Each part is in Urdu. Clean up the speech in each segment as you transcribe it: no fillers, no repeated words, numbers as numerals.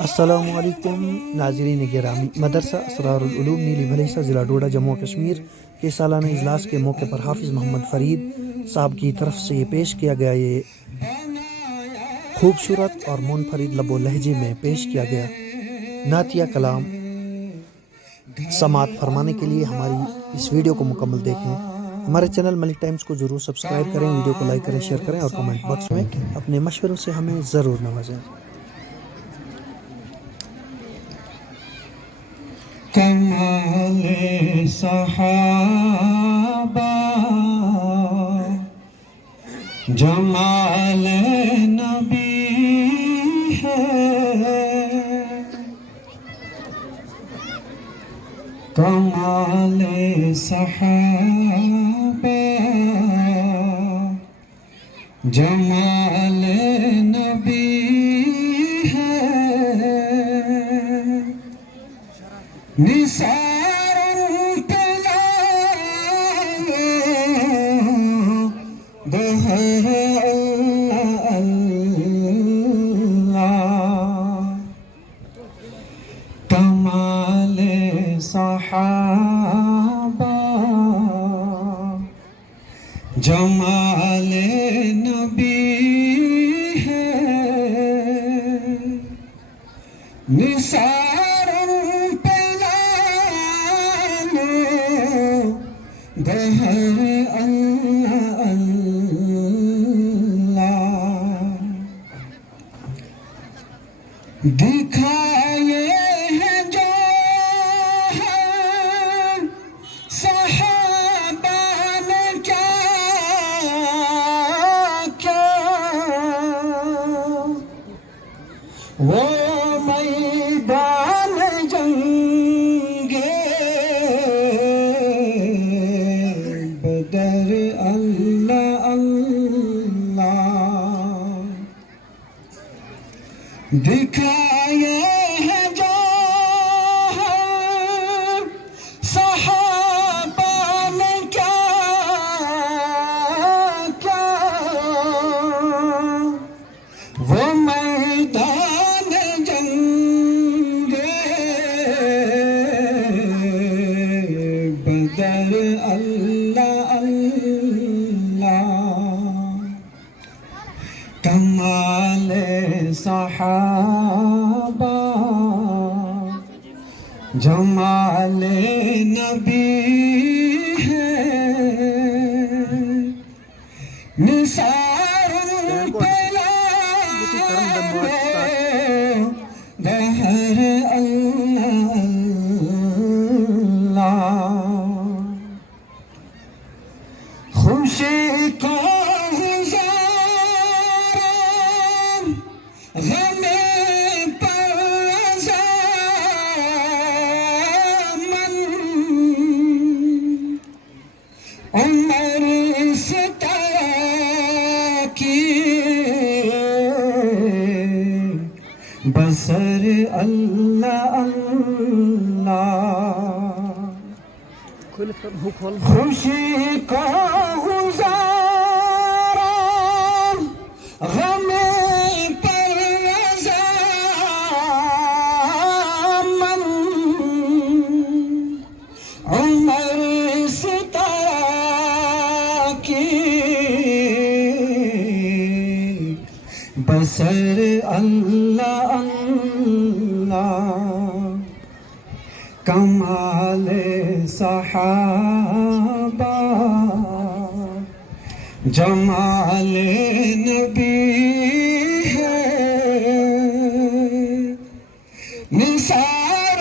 السلام علیکم ناظرین گرامی، مدرسہ اسرار العلوم نیلی بھلیسہ ضلع ڈوڈا جموں و کشمیر کے سالانہ اجلاس کے موقع پر حافظ محمد فرید صاحب کی طرف سے پیش کیا گیا یہ خوبصورت اور منفرد لب و لہجے میں پیش کیا گیا نعتیہ کلام سماعت فرمانے کے لیے ہماری اس ویڈیو کو مکمل دیکھیں۔ ہمارے چینل ملک ٹائمز کو ضرور سبسکرائب کریں، ویڈیو کو لائک کریں، شیئر کریں اور کمنٹ باکس میں اپنے مشوروں سے ہمیں ضرور نوازیں۔ کمال صحابہ جمال نبی ہے، کمال صحابہ جمال نبی ہے، نثار دہر اللہ، کمال صحابہ جمال نبی ہے، نثار دہر اللہ، دکھائے ہیں جو ہم صحابہ نے کیا کیا، وہ میدان جنگ بدر اللہ اللہ، دکھائے ہیں جو ہم صحابہ نے کیا کیا، وہ میدان جنگ بدر اللہ اللہ، کمال صحابہ جمال نبی ہے، نثار دہر اللہ، خوشی کو غم پر من عمر اس طرح کی بسر اللہ اللہ، خوشی کو گزارا غم عمر اس طرح کی بسر اللہ اللہ، کمال صحابہ جمال نبی ہے، نثار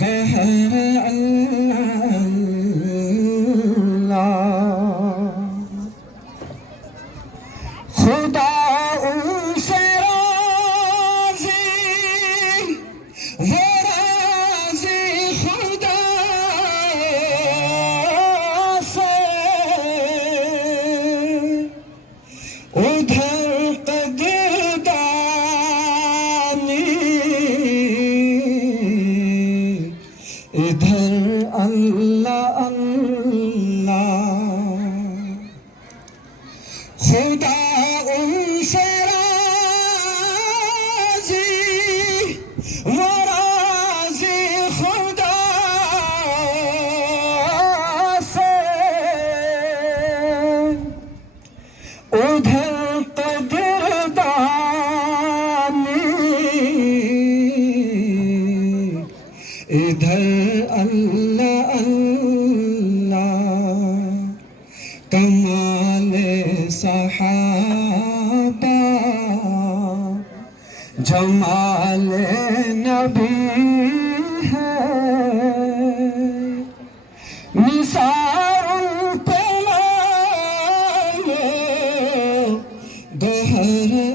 دہر اللہ، خدا ان سے راضی، وہ راضی خدا سے، ادھر قدردانی ادھر اللہ اللہ، خدا ادھر قدردانی، ادھر اللہ اللہ، کمال صحابہ جمال نبی ہے، نثار پہ لائے گوہر